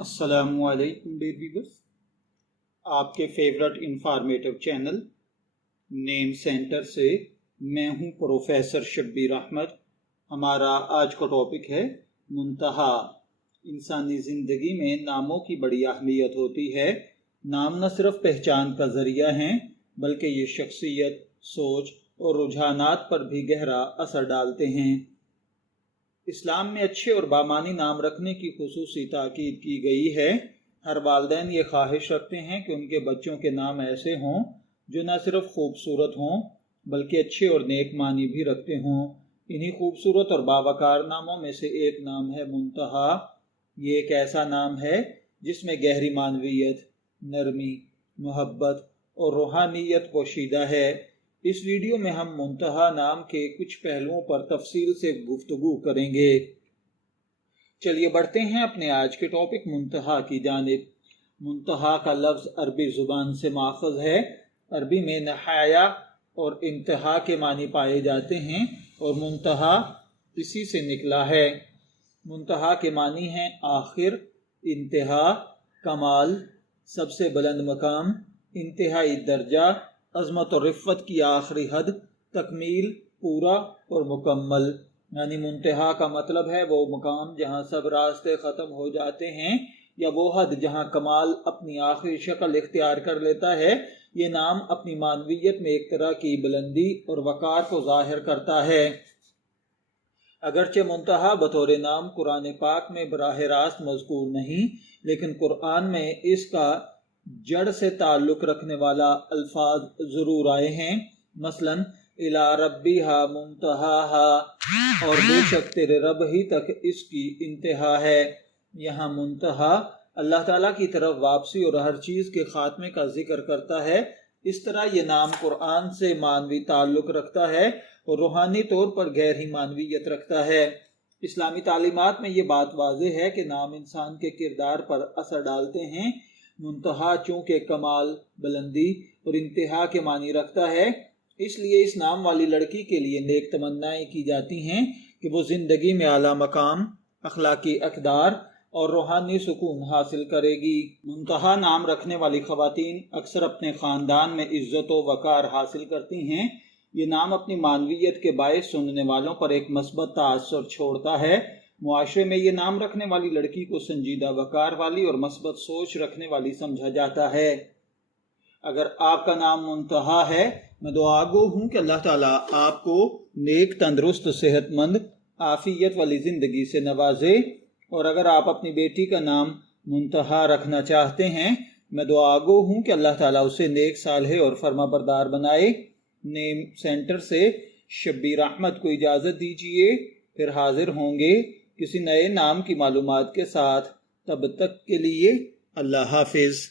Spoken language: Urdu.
السلام علیکم ڈیئر ویورز، آپ کے فیورٹ انفارمیٹو چینل نیم سینٹر سے میں ہوں پروفیسر شبیر احمد۔ ہمارا آج کا ٹاپک ہے منتہا۔ انسانی زندگی میں ناموں کی بڑی اہمیت ہوتی ہے۔ نام نہ صرف پہچان کا ذریعہ ہیں بلکہ یہ شخصیت، سوچ اور رجحانات پر بھی گہرا اثر ڈالتے ہیں۔ اسلام میں اچھے اور بامعنی نام رکھنے کی خصوصی تاکید کی گئی ہے۔ ہر والدین یہ خواہش رکھتے ہیں کہ ان کے بچوں کے نام ایسے ہوں جو نہ صرف خوبصورت ہوں بلکہ اچھے اور نیک معنی بھی رکھتے ہوں۔ انہی خوبصورت اور باوقار ناموں میں سے ایک نام ہے منتہا۔ یہ ایک ایسا نام ہے جس میں گہری معنویت، نرمی، محبت اور روحانیت پوشیدہ ہے۔ اس ویڈیو میں ہم منتہا نام کے کچھ پہلوؤں پر تفصیل سے گفتگو کریں گے۔ چلیے بڑھتے ہیں اپنے آج کے ٹاپک منتہا کی جانب۔ منتہا کا لفظ عربی زبان سے ماخذ ہے۔ عربی میں نہایا اور انتہا کے معنی پائے جاتے ہیں اور منتہا اسی سے نکلا ہے۔ منتہا کے معنی ہیں آخر، انتہا، کمال، سب سے بلند مقام، انتہائی درجہ، عظمت اور رفعت کی آخری حد، تکمیل، پورا اور مکمل۔ یعنی منتہا کا مطلب ہے وہ مقام جہاں سب راستے ختم ہو جاتے ہیں، یا وہ حد جہاں کمال اپنی آخری شکل اختیار کر لیتا ہے۔ یہ نام اپنی معنویت میں ایک طرح کی بلندی اور وقار کو ظاہر کرتا ہے۔ اگرچہ منتہا بطور نام قرآن پاک میں براہ راست مذکور نہیں، لیکن قرآن میں اس کا جڑ سے تعلق رکھنے والا الفاظ ضرور آئے ہیں۔ مثلا الی ربھہا منتہاہا، اور بے شک تیرے رب ہی تک اس کی انتہا ہے۔ یہاں منتہا اللہ تعالیٰ کی طرف واپسی اور ہر چیز کے خاتمے کا ذکر کرتا ہے۔ اس طرح یہ نام قرآن سے معنوی تعلق رکھتا ہے اور روحانی طور پر گہری معنویت رکھتا ہے۔ اسلامی تعلیمات میں یہ بات واضح ہے کہ نام انسان کے کردار پر اثر ڈالتے ہیں۔ منتہا چونکہ کمال، بلندی اور انتہا کے معنی رکھتا ہے، اس لیے اس نام والی لڑکی کے لیے نیک تمنائیں کی جاتی ہیں کہ وہ زندگی میں اعلیٰ مقام، اخلاقی اقدار اور روحانی سکون حاصل کرے گی۔ منتہا نام رکھنے والی خواتین اکثر اپنے خاندان میں عزت و وقار حاصل کرتی ہیں۔ یہ نام اپنی معنویت کے باعث سننے والوں پر ایک مثبت تاثر چھوڑتا ہے۔ معاشرے میں یہ نام رکھنے والی لڑکی کو سنجیدہ وقار والی اور مثبت سوچ رکھنے والی سمجھا جاتا ہے۔ اگر آپ کا نام منتہا ہے، میں دعا گو ہوں کہ اللہ تعالیٰ آپ کو نیک، تندرست، صحت مند، عافیت والی زندگی سے نوازے۔ اور اگر آپ اپنی بیٹی کا نام منتہا رکھنا چاہتے ہیں، میں دعا گو ہوں کہ اللہ تعالیٰ اسے نیک، صالح اور فرما بردار بنائے۔ نیم سینٹر سے شبیر احمد کو اجازت دیجیے، پھر حاضر ہوں گے کسی نئے نام کی معلومات کے ساتھ۔ تب تک کے لیے اللہ حافظ۔